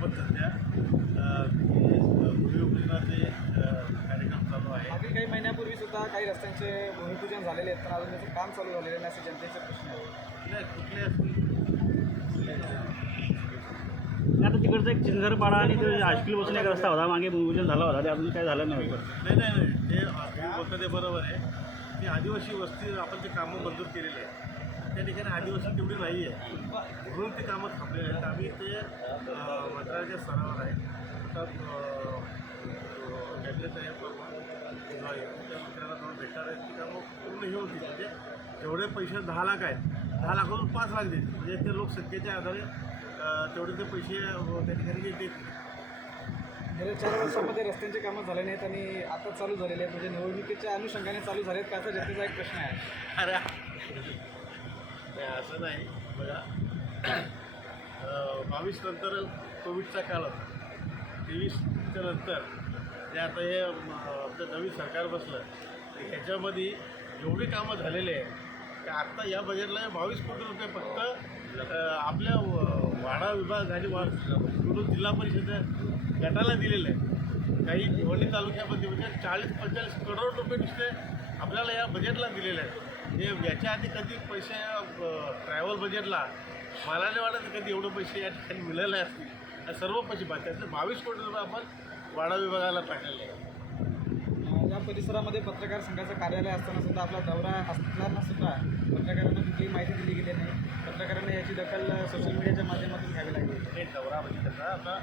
आपण सध्या भूमिपूजनाचे कार्यक्रम चालू आहे. मागील काही महिन्यापूर्वी सुद्धा काही रस्त्यांचे भूमिपूजन झालेले आहेत पण अजून त्याचं काम चालू झालेलं नाही असे जनतेचे प्रश्न कुठल्या कुठले आता तिकडचा एक चिंझरपाडा आणि ते आशकील बसून एक रस्ता होता मागे भूमिपूजन झाला होता ते अजून काही झालं नाही. नाही नाही नाही ते बोलता ते बरोबर आहे. ती आदिवासी वस्ती आपण ते कामं मंजूर केलेली आहे त्या ठिकाणी आदिवासी तेवढी नाही आहे म्हणून ते कामं थांबलेले आहेत. आम्ही ते मंत्रालयाच्या स्तरावर आहे. आता कॅबिनेट साहेब किंवा त्या मंत्र्याला जाऊन भेटणार आहेत ती कामं पूर्ण हे होतील म्हणजे जेवढे पैसे दहा लाख आहेत दहा लाखातून पाच लाख देतील. म्हणजे ते लोकसंख्येच्या आधारे तेवढे ते पैसे त्या ठिकाणी देतील. गेल्या चार वर्षामध्ये रस्त्यांचे कामं झाले नाहीत आणि आता चालू झालेले आहेत. म्हणजे निवडणुकीच्या अनुषंगाने चालू झालेत का असा जनतेचा एक प्रश्न आहे. अरे नाही असं नाही. बघा. बावीस नंतर कोविडचा काळ होता. तेवीसच्या नंतर जे आता हे आपलं नवीन सरकार बसलं तर ह्याच्यामध्ये एवढी कामं झालेली आहे की आत्ता या बजेटला बावीस कोटी रुपये फक्त आपल्या वाडा विभाग आणि वा कुठून जिल्हा परिषद गटाला दिलेलं आहे काही भिवंडी तालुक्यामध्ये म्हणजे चाळीस पंचेचाळीस करोड रुपये नुसते आपल्याला या बजेटला दिलेले आहेत. हे याच्या आधी कधी पैसे ट्रॅव्हल बजेटला मला नाही वाटत कधी एवढे पैसे या ठिकाणी मिळाले असतील. आणि सर्व पैसे त्यातले बावीस कोटी रुपये आपण वाडा विभागाला टाकलेले या परिसरामध्ये पत्रकार संघाचं कार्यालय असताना सुद्धा आपला दौरा असताना सुद्धा पत्रकारांना कुठलीही माहिती दिली गेली नाही. पत्रकारांना याची दखल सोशल मीडियाच्या माध्यमातून घ्यावी लागली. हे दौरा म्हणजे त्याचा आता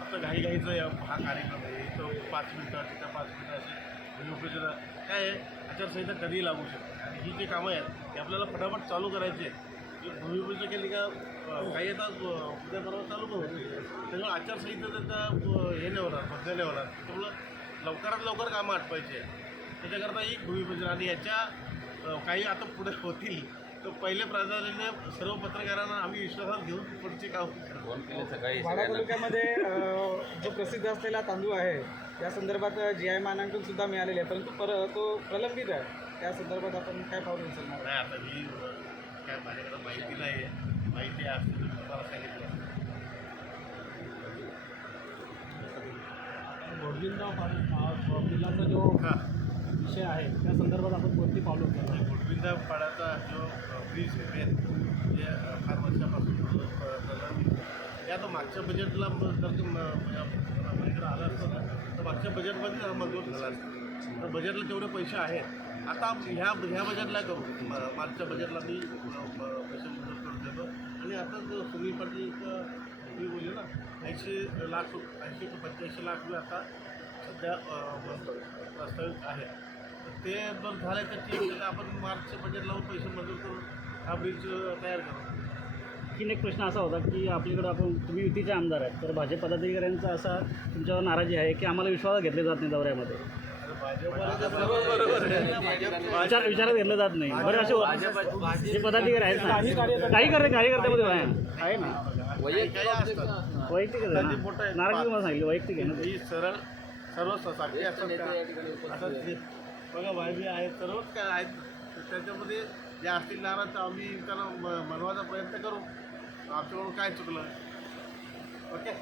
आता घाईघाईचं या हा कार्यक्रम आहे. इथं पाच मिनटं तिथं पाच मिनटं असे भूमिपूजन काय आहे आचारसंहिता कधीही लागू शकते आणि ही जी कामं आहेत ती आपल्याला फटाफट चालू करायची आहेत. जी भूमिपूजन केली का काही आता अं, उद्या परवा चालू पण होते त्यामुळे आचारसंहिता त्याचा हे नाही होणार बदल नाही होणार. त्यामुळं लवकरात लवकर कामं आटपायची आहे त्याच्याकरता ही भूमिपूजन आणि याच्या काही आता पुढे होतील. पहिले प्राधान्याने सर्व पत्रकारांना आम्ही विश्वासात घेऊन पुढची काम करतो वाडा तालुक्यामध्ये जो प्रसिद्ध असलेला तांदूळ आहे त्या संदर्भात जी आय मानांकन सुद्धा मिळालेले आहे. परंतु पर तो प्रलंबित आहे. त्या संदर्भात आपण काय उचलणार? नाही आता ही अं, काय माझ्याकडे माहिती नाही आहे. माहिती असते तुम्हाला सांगितलं. किल्ल्याचा जो विषय आहे. त्या संदर्भात आपण कोणती पावलं उचलणार गुडविंदा पाड्याचा जो ब्रिज आहे मेन जे फार वर्षापासून प्र- तर मागच्या बजेटला जर ते आला असतो असतं ना तर मागच्या बजेटमध्ये हा मंजूर झाला असतो. तर बजेटला तेवढे पैसे आहेत. आता ह्या ह्या बजेटला करू. म- मागच्या बजेटला मी पैसे मंजूर करून देतो. आणि आता जो सुनील पाटील मी बोलले ना ऐंशी लाख ऐंशी ते पंच्याऐंशी लाख रुपये आता सध्या प्रस्तावित प्रस्तावित आहे. ते जर झाले तर ठीक आहे आपण मार्चच्या बजेट लावून पैसे मंजूर करून हा ब्रिज तयार करू आणखीन एक प्रश्न असा होता की आपल्याकडे आपण तुम्ही युतीचे आमदार आहेत तर भाजप पदाधिकाऱ्यांचा असा तुमच्यावर नाराजी आहे की आम्हाला विश्वास घेतले जात नाही दौऱ्यामध्ये? विचार विचारात घेतलं जात नाही. बरं असे जे पदाधिकारी आहेत ना काही करते कार्यकर्त्यामध्ये आहे आहे ना? वैयक्तिक आहे. नाराजी मला सांगितलं वैयक्तिक आहे ना. ही सरळ सर्व साक्षी असतात का? आता जे- बघा वायबी आहेत सर्वच काय आहेत. त्याच्यामध्ये जे असतील नाराज तर आम्ही त्यांना मनवायचा प्रयत्न करू. आमच्याकडून काय चुकलं? ओके?